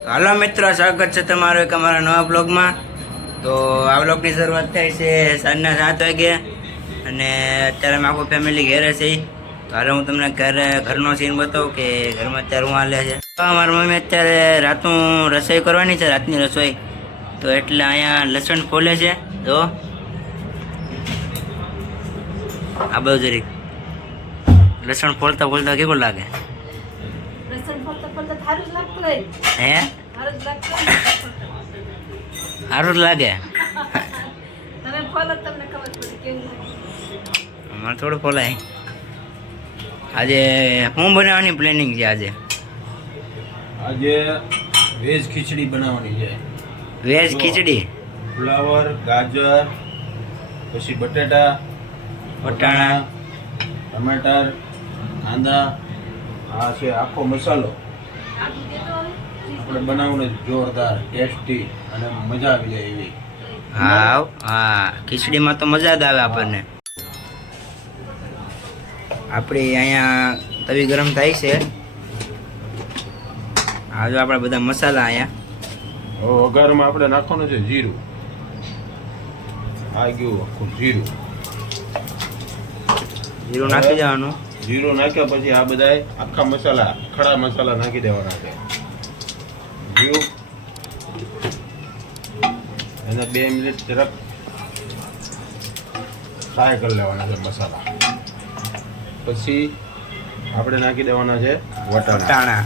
હાલો મિત્રો, સ્વાગત છે તમારું એક અમારા નવા બ્લોગમાં. તો આ બ્લોગની શરૂઆત થાય છે સાંજના સાત વાગે અને અત્યારે અમે આખું ફેમિલી ઘેરે છે. તો હાલે હું તમને ઘરે, ઘરનો સીન બતાવું કે ઘરમાં અત્યારે હું હાલે છે. તો અમારી મમ્મી અત્યારે રાતનું રસોઈ કરવાની છે, રાતની રસોઈ. તો એટલે અહીંયા લસણ ફોલે છે તો આ બધું જરીક લસણ ફોલતા ફોલતા કેવું લાગે? હે? સારું જ લાગે. તમે ફોલો તમને ખબર પડે કેવું લાગે. અમારે થોડું ફોલાય. આજે હું બનાવવાની પ્લાનિંગ છે આજે? આજે વેજ ખીચડી બનાવવાની છે. વેજ ખીચડી? ફ્લાવર ગાજર પછી બટેટા વટાણા ટમાટર કાંદા. આ છે આખો મસાલો. આપણે બનાવવાનું જોરદાર ટેસ્ટી અને મજા આવી જાય એવી. હા હા ખીચડીમાં તો મજા જ આવે આપણને. આપણી અહીંયા તવી ગરમ થાય છે. આ જો આપણા બધા મસાલા અહીંયા. વઘારમાં આપણે નાખવાનું છે જીરું. આ ગયું આખું જીરું. જીરું નાખી દેવાનું. જીરું નાખ્યા પછી આ બધા આખા મસાલા ખડા મસાલા નાખી દેવાના છે. જીરું એને બે મિનિટ જરાક ફ્રાય કરી લેવાના છે મસાલા. પછી આપણે નાખી દેવાના છે વટાણા.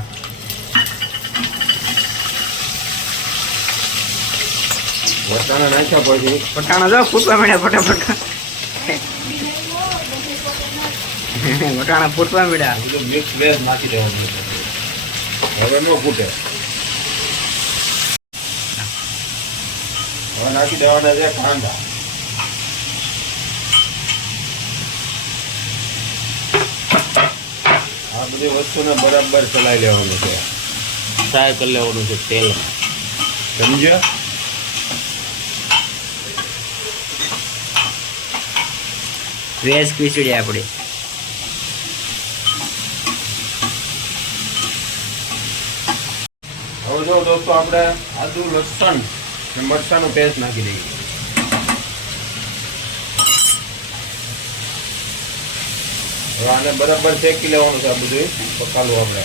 વટાણા. નાખ્યા પછી વટાણા જો ફૂટવા મળ્યા ફટાફટ. વટાણા ફૂટવા મળ્યા મિક્સ વેજ નાખી દેવાનું હવે ન ફૂટે. હવે નાખી દેવાના છે કાંદા આ બધી વસ્તુને બરાબર ચલાવી લેવાનું છે. ફ્રાય કરી લેવાનું છે તેલ સમજ્યા? વેજ ખીચડી આપણી. હવે જો દોસ્તો આપણે આદુ લસણ અને મરચાંનો પેસ્ટ નાખી દઈએ. હવે આને બરાબર શેકી લેવાનું છે આ બધું. પકાવવું આપણે.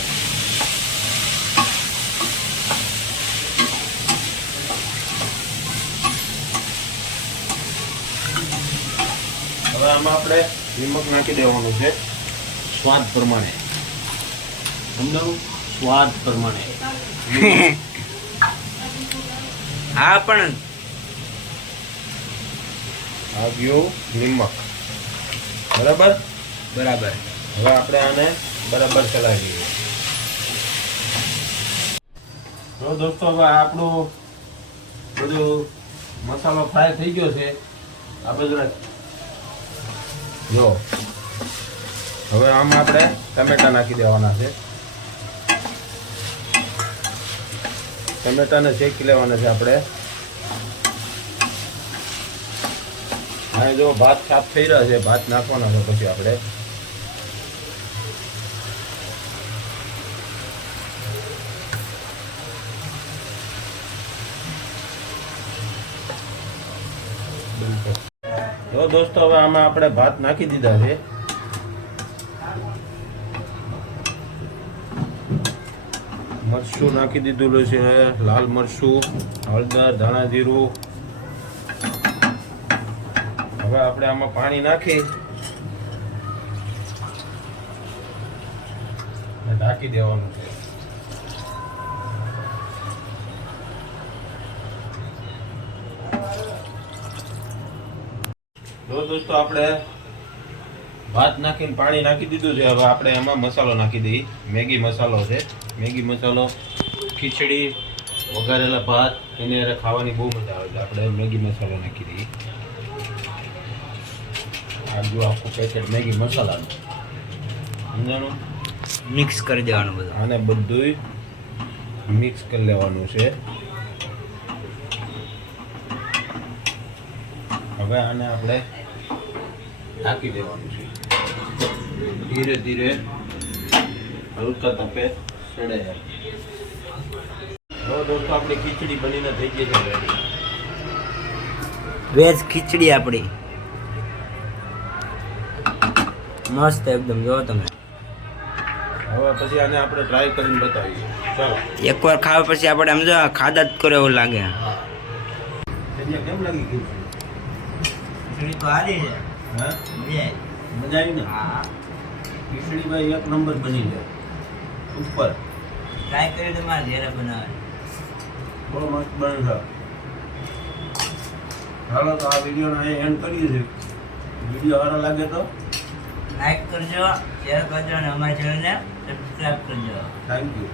હવે આમાં આપણે નિમક નાખી દેવાનું છે. સ્વાદ પ્રમાણે. સમજાવું? સ્વાદ પ્રમાણે. હા પણ આ ગયું નિમક બરાબર? બરાબર. હવે આપણે આને બરાબર ચલાવી દઈએ તો દોસ્તો હવે આપણું બધું મસાલો ફ્રાય થઈ ગયો છે. આ બધું જો. હવે આમાં આપણે ટમેટા નાખી દેવાના છે. ટમેટાને શેકી લેવાના છે આપણે. અહીં જો ભાત સાફ થઈ રહ્યા છે, ભાત નાખવાના છે પછી આપણે. દોસ્તો, હવે આમાં આપણે ભાત નાખી દીધા છે. મરચું નાખી દીધેલું છે લાલ મરચું, હળદર, ધાણા જીરું. હવે આપણે આમાં પાણી નાખી ઢાંકી દેવાનું છે. દોસ્તો, આપણે ભાત નાખીને પાણી નાખી દીધું છે. હવે આપણે એમાં મસાલો નાખી દઈએ. મેગી મસાલો છે. મેગી મસાલો ખીચડી વઘારેલા ભાત એને અરે ખાવાની બહુ મજા આવે છે. આપણે મેગી મસાલો નાખી દઈએ. આ જો આખું પેકેટ મેગી મસાલાનું. સમજાણું? મિક્સ કરી દેવાનું બધું. આને બધુંય મિક્સ કરી લેવાનું છે. હવે આને આપણે ઢાંકી દેવાનું છે. ધીરે ધીરે હલકા તપે સડે. દોસ્તો આપણી ખીચડી બનીને થઈ ગઈ છે રેડી વેજ ખીચડી આપણી. મસ્ત એકદમ જો તમે. હવે પછી આને આપણે ટ્રાય કરીને બતાવીએ. ચાલો. એકવાર ખાવા પછી આપણે આમ જો ખાધા જ કરે એવું લાગે. કેમ લાગી ગયું ખીચડી તો સારી છે. હા? મજા આવી ને? હા. ખીચડી ભાઈ એક નંબર બની જાય ઉપર. ટ્રાય કરી તમારે ઘેરે બનાવે બહુ મસ્ત બને છે. ચાલો તો આ વિડીયોને એન્ડ કરીએ છીએ. વીડિયો સારો લાગે તો? લાઈક કરજો શેર કરજો અને અમારી ચેનલને સબસ્ક્રાઈબ કરજો. Thank you